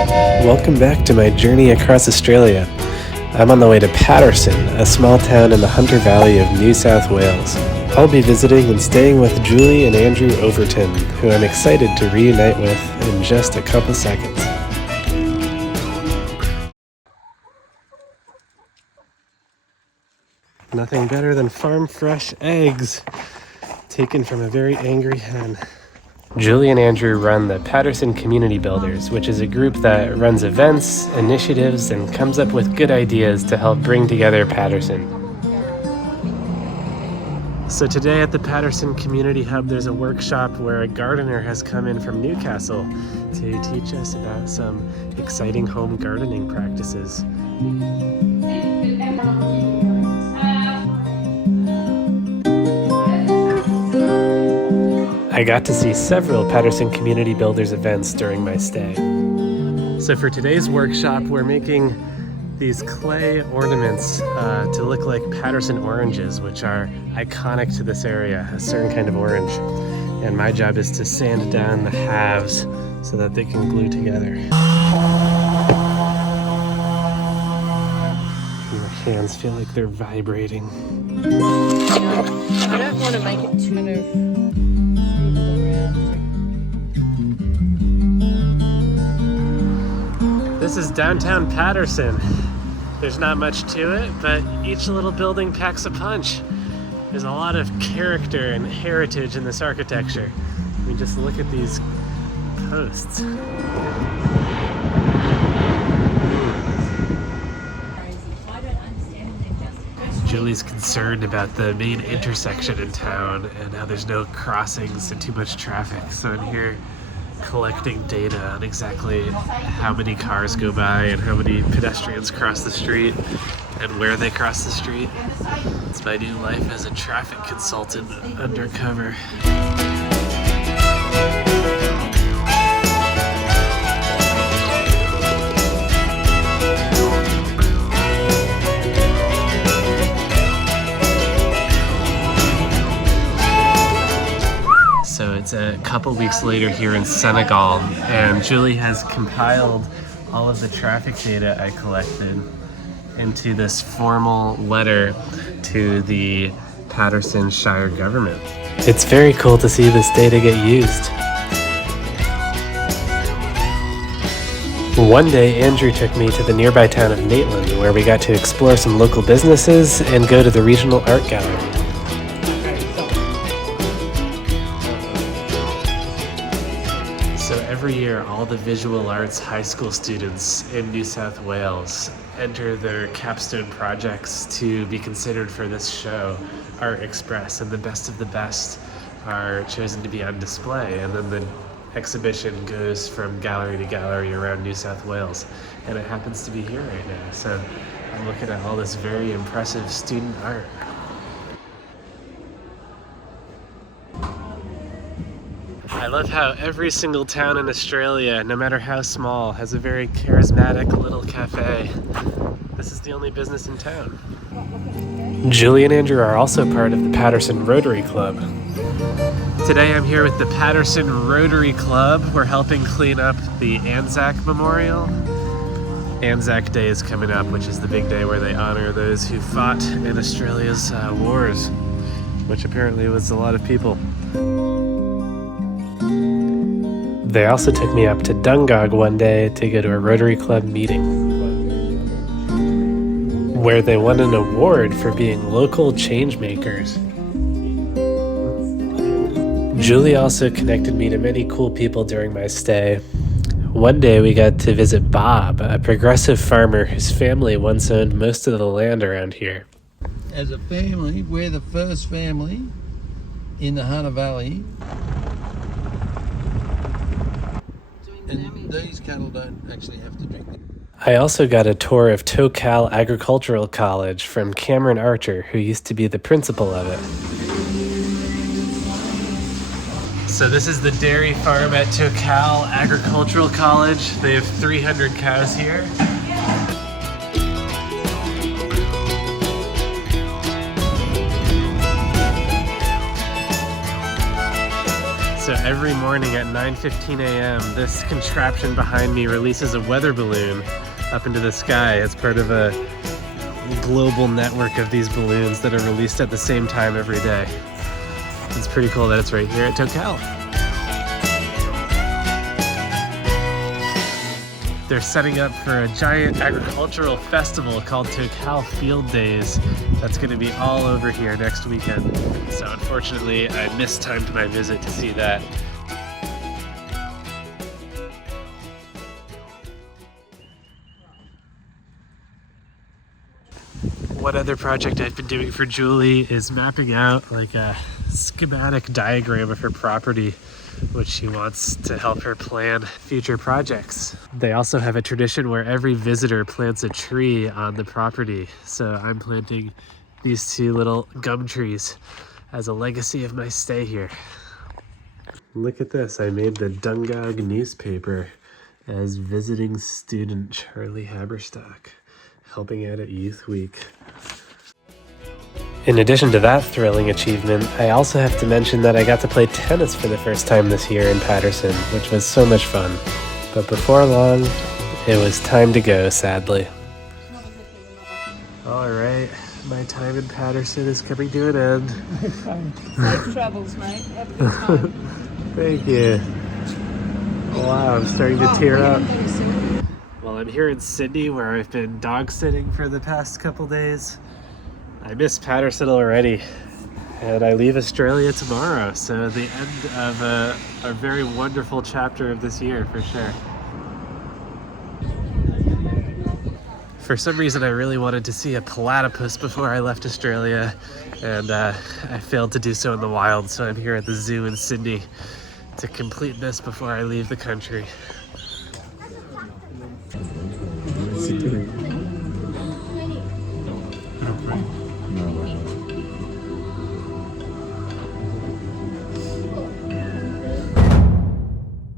Welcome back to my journey across Australia. I'm on the way to Paterson, a small town in the Hunter Valley of New South Wales. I'll be visiting and staying with Julie and Andrew Overton, who I'm excited to reunite with in just a couple seconds. Nothing better than farm fresh eggs, taken from a very angry hen. Julie and Andrew run the Paterson Community Builders, which is a group that runs events, initiatives, and comes up with good ideas to help bring together Paterson. So today at the Paterson Community Hub, there's a workshop where a gardener has come in from Newcastle to teach us about some exciting home gardening practices. I got to see several Paterson Community Builders events during my stay. So for today's workshop, we're making these clay ornaments to look like Paterson oranges, which are iconic to this area, a certain kind of orange. And my job is to sand down the halves so that they can glue together. My hands feel like they're vibrating. I don't want to make it too This is downtown Paterson. There's not much to it, but each little building packs a punch. There's a lot of character and heritage in this architecture. I mean, just look at these posts. Julie's concerned about the main intersection in town and how there's no crossings and too much traffic. So I'm here collecting data on exactly how many cars go by and how many pedestrians cross the street and where they cross the street. It's my new life as a traffic consultant undercover. So it's a couple weeks later here in Senegal, and Julie has compiled all of the traffic data I collected into this formal letter to the Paterson Shire government. It's very cool to see this data get used. One day, Andrew took me to the nearby town of Maitland, where we got to explore some local businesses and go to the regional art gallery. Every year, all the visual arts high school students in New South Wales enter their capstone projects to be considered for this show, Art Express, and the best of the best are chosen to be on display. And then the exhibition goes from gallery to gallery around New South Wales, and it happens to be here right now. So I'm looking at all this very impressive student art. I love how every single town in Australia, no matter how small, has a very charismatic little cafe. This is the only business in town. Julie and Andrew are also part of the Paterson Rotary Club. Today I'm here with the Paterson Rotary Club. We're helping clean up the Anzac Memorial. Anzac Day is coming up, which is the big day where they honor those who fought in Australia's wars, which apparently was a lot of people. They also took me up to Dungog one day to go to a Rotary Club meeting, where they won an award for being local change makers. Julie also connected me to many cool people during my stay. One day we got to visit Bob, a progressive farmer whose family once owned most of the land around here. As a family, we're the first family in the Hunter Valley. And these cattle don't actually have to drink it. I also got a tour of Tocal Agricultural College from Cameron Archer, who used to be the principal of it. So this is the dairy farm at Tocal Agricultural College. They have 300 cows here. So every morning at 9:15 a.m. this contraption behind me releases a weather balloon up into the sky as part of a global network of these balloons that are released at the same time every day. It's pretty cool that it's right here at Tocal. They're setting up for a giant agricultural festival called Tocal Field Days. That's going to be all over here next weekend. So unfortunately, I mistimed my visit to see that. One other project I've been doing for Julie is mapping out like a schematic diagram of her property, which she wants to help her plan future projects. They also have a tradition where every visitor plants a tree on the property. So I'm planting these two little gum trees as a legacy of my stay here. Look at this, I made the Dungog newspaper as visiting student Charlie Haberstock, helping out at Youth Week. In addition to that thrilling achievement, I also have to mention that I got to play tennis for the first time this year in Paterson, which was so much fun. But before long, it was time to go, sadly. Alright, my time in Paterson is coming to an end. Safe travels, mate. Have a good time. Thank you. Wow, I'm starting to tear up. Well, I'm here in Sydney where I've been dog sitting for the past couple days. I miss Paterson already, and I leave Australia tomorrow, so the end of a very wonderful chapter of this year for sure. For some reason I really wanted to see a platypus before I left Australia, and I failed to do so in the wild, so I'm here at the zoo in Sydney to complete this before I leave the country.